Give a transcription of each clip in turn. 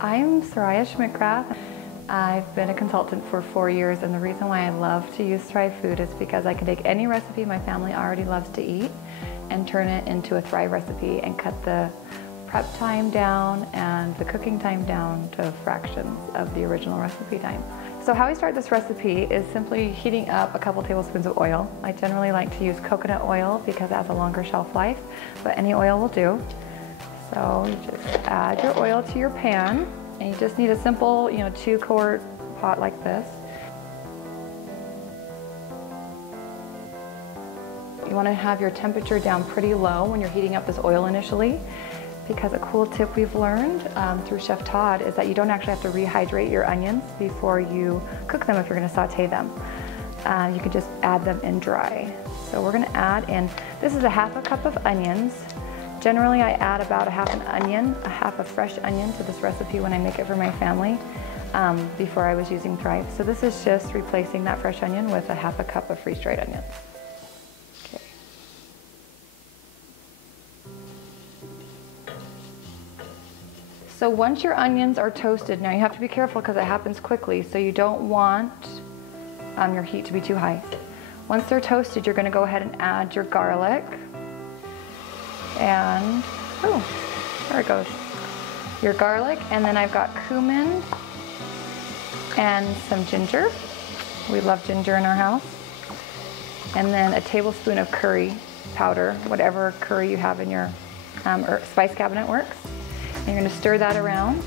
I'm Sariah Schmickrath. I've been a consultant for 4 years, and the reason why I love to use Thrive food is because I can take any recipe my family already loves to eat and turn it into a Thrive recipe and cut the prep time down and the cooking time down to fractions of the original recipe time. So how I start this recipe is simply heating up a couple tablespoons of oil. I generally like to use coconut oil because it has a longer shelf life, but any oil will do. So you just add your oil to your pan, and you just need a simple, 2-quart pot like this. You want to have your temperature down pretty low when you're heating up this oil initially, because a cool tip we've learned through Chef Todd is that you don't actually have to rehydrate your onions before you cook them if you're going to saute them. You can just add them in dry. So we're going to add in, this is a half a cup of onions. Generally I add about a half a fresh onion to this recipe when I make it for my family before I was using Thrive. So this is just replacing that fresh onion with a half a cup of freeze-dried onions. Okay. So once your onions are toasted, now you have to be careful because it happens quickly, so you don't want your heat to be too high. Once they're toasted, you're going to go ahead and add your garlic. And, oh, there it goes. Your garlic, and then I've got cumin and some ginger. We love ginger in our house. And then a tablespoon of curry powder, whatever curry you have in your spice cabinet works. And you're gonna stir that around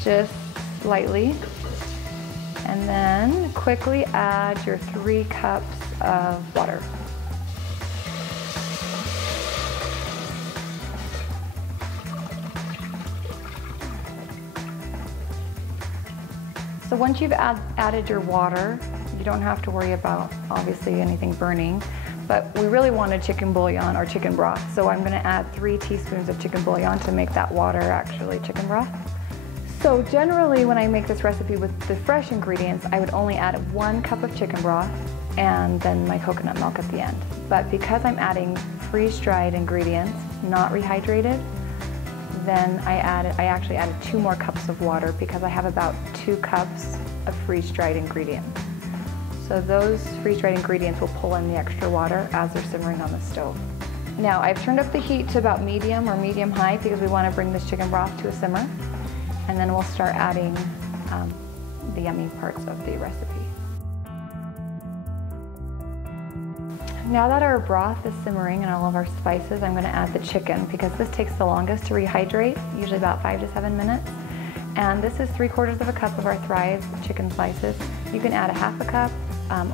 just lightly. And then quickly add your 3 cups of water. So once you've added your water, you don't have to worry about obviously anything burning, but we really want a chicken bouillon or chicken broth. So I'm gonna add 3 teaspoons of chicken bouillon to make that water actually chicken broth. So generally when I make this recipe with the fresh ingredients, I would only add 1 cup of chicken broth and then my coconut milk at the end. But because I'm adding freeze-dried ingredients, not rehydrated, then I actually added 2 more cups of water because I have about 2 cups of freeze-dried ingredients. So those freeze-dried ingredients will pull in the extra water as they're simmering on the stove. Now I've turned up the heat to about medium or medium-high because we want to bring this chicken broth to a simmer, and then we'll start adding the yummy parts of the recipe. Now that our broth is simmering and all of our spices, I'm going to add the chicken because this takes the longest to rehydrate, usually about 5 to 7 minutes. And this is 3/4 of a cup of our Thrive chicken slices. You can add a half a cup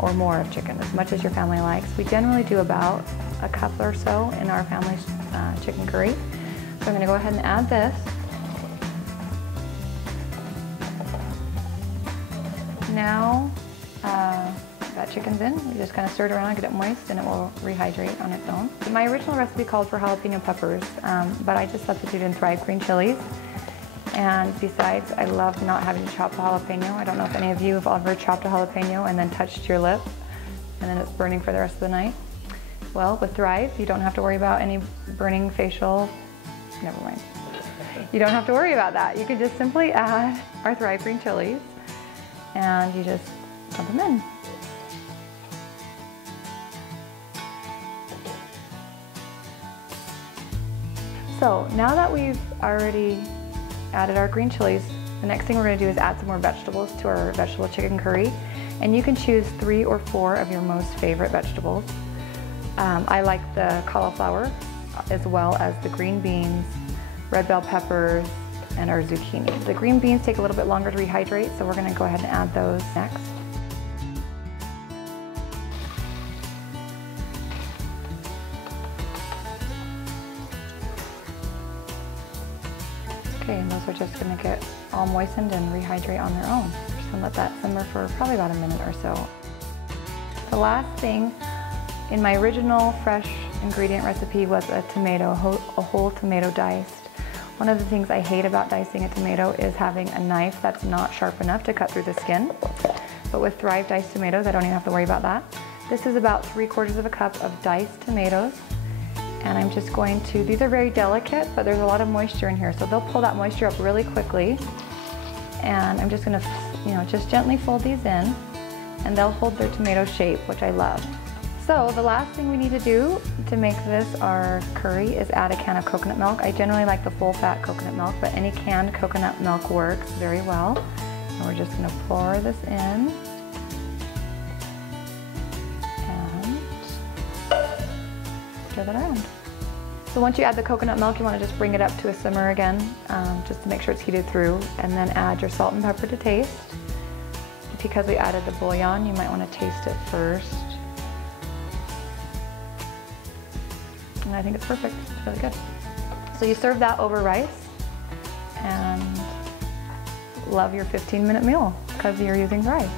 or more of chicken, as much as your family likes. We generally do about a cup or so in our family's chicken curry. So I'm going to go ahead and add this. Now, that chicken's in, you just kind of stir it around, get it moist, and it will rehydrate on its own. My original recipe called for jalapeno peppers, but I just substituted in Thrive green chilies. And besides, I love not having to chop the jalapeno. I don't know if any of you have ever chopped a jalapeno and then touched your lip, and then it's burning for the rest of the night. Well, with Thrive, you don't have to worry about any burning facial, never mind. You don't have to worry about that. You can just simply add our Thrive green chilies, and you just dump them in. So now that we've already added our green chilies, the next thing we're going to do is add some more vegetables to our vegetable chicken curry. And you can choose 3 or 4 of your most favorite vegetables. I like the cauliflower as well as the green beans, red bell peppers, and our zucchini. The green beans take a little bit longer to rehydrate, so we're going to go ahead and add those next. Okay, and those are just going to get all moistened and rehydrate on their own. Just going to let that simmer for probably about a minute or so. The last thing in my original fresh ingredient recipe was a tomato, a whole tomato diced. One of the things I hate about dicing a tomato is having a knife that's not sharp enough to cut through the skin. But with Thrive diced tomatoes, I don't even have to worry about that. This is about 3/4 of a cup of diced tomatoes. And I'm just going to, these are very delicate, but there's a lot of moisture in here, so they'll pull that moisture up really quickly. And I'm just gonna, just gently fold these in, and they'll hold their tomato shape, which I love. So the last thing we need to do to make this our curry is add a can of coconut milk. I generally like the full fat coconut milk, but any canned coconut milk works very well. And we're just gonna pour this in. And stir that around. So once you add the coconut milk, you wanna just bring it up to a simmer again, just to make sure it's heated through, and then add your salt and pepper to taste. Because we added the bouillon, you might wanna taste it first. And I think it's perfect, it's really good. So you serve that over rice, and love your 15-minute meal because you're using rice.